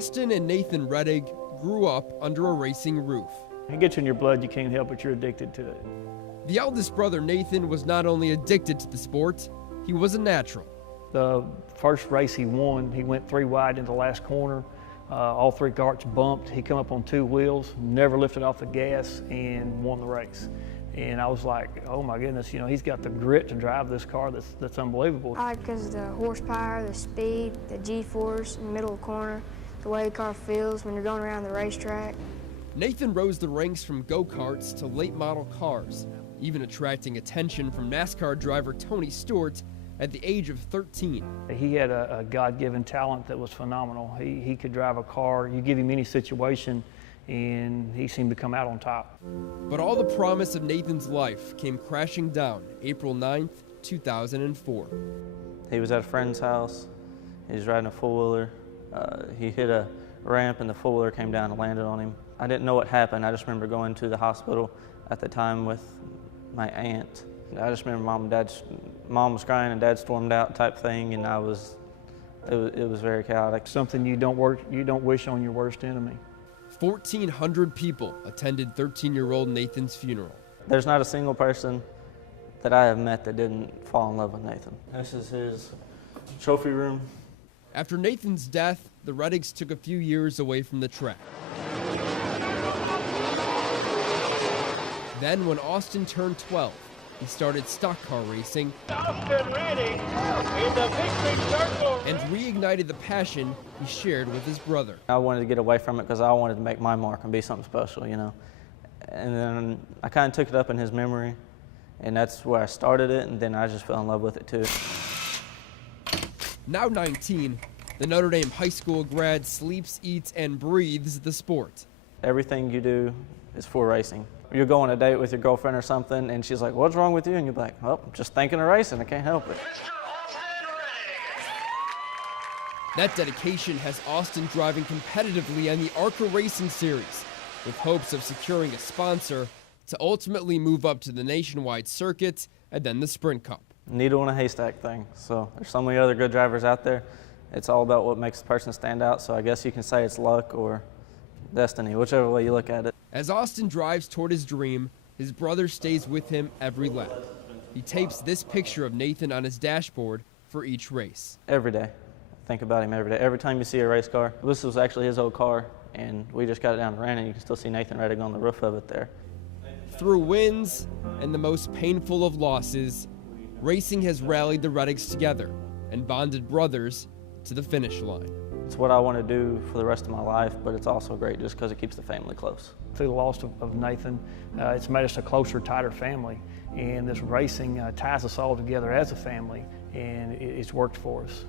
Austin and Nathan Rettig grew up under a racing roof. It gets in your blood, you can't help it, you're addicted to it. The eldest brother, Nathan, was not only addicted to the sport, he was a natural. The first race he won, he went 3 wide into the last corner. All 3 karts bumped. He come up on 2 wheels, never lifted off the gas, and won the race. And I was like, oh my goodness, you know, he's got the grit to drive this car that's unbelievable. I like because of the horsepower, the speed, the G-force in the middle of the corner, the way the car feels when you're going around the racetrack. Nathan rose the ranks from go-karts to late model cars, even attracting attention from NASCAR driver Tony Stewart at the age of 13. He had a God-given talent that was phenomenal. He could drive a car, you give him any situation, and he seemed to come out on top. But all the promise of Nathan's life came crashing down April 9th, 2004. He was at a friend's house. He was riding a four-wheeler. He hit a ramp and the four-wheeler came down and landed on him. I didn't know what happened. I just remember going to the hospital at the time with my aunt. I just remember mom was crying and dad stormed out type thing, and it was very chaotic. Something you don't wish on your worst enemy. 1,400 people attended 13-year-old Nathan's funeral. There's not a single person that I have met that didn't fall in love with Nathan. This is his trophy room. After Nathan's death, the Rettigs took a few years away from the track. Then when Austin turned 12, he started stock car racing Austin Rettig in the victory circle and reignited the passion he shared with his brother. I wanted to get away from it because I wanted to make my mark and be something special, you know. And then I kind of took it up in his memory, and that's where I started it, and then I just fell in love with it too. Now 19, the Notre Dame high school grad sleeps, eats, and breathes the sport. Everything you do is for racing. You'll go on a date with your girlfriend or something, and she's like, what's wrong with you? And you're like, well, I'm just thinking of racing, I can't help it. That dedication has Austin driving competitively in the ARCA Racing Series, with hopes of securing a sponsor to ultimately move up to the nationwide circuit and then the Sprint Cup. Needle in a haystack thing. So there's so many other good drivers out there. It's all about what makes the person stand out. So I guess you can say it's luck or destiny, whichever way you look at it. As Austin drives toward his dream, his brother stays with him every lap. He tapes this picture of Nathan on his dashboard for each race. Every day. Think about him every day. Every time you see a race car. This was actually his old car, and we just got it down and ran, and you can still see Nathan Rettig on the roof of it there. Through wins and the most painful of losses, racing has rallied the Rettigs together and bonded brothers to the finish line. It's what I want to do for the rest of my life, but it's also great just because it keeps the family close. Through the loss of Nathan, it's made us a closer, tighter family. And this racing ties us all together as a family, and it's worked for us.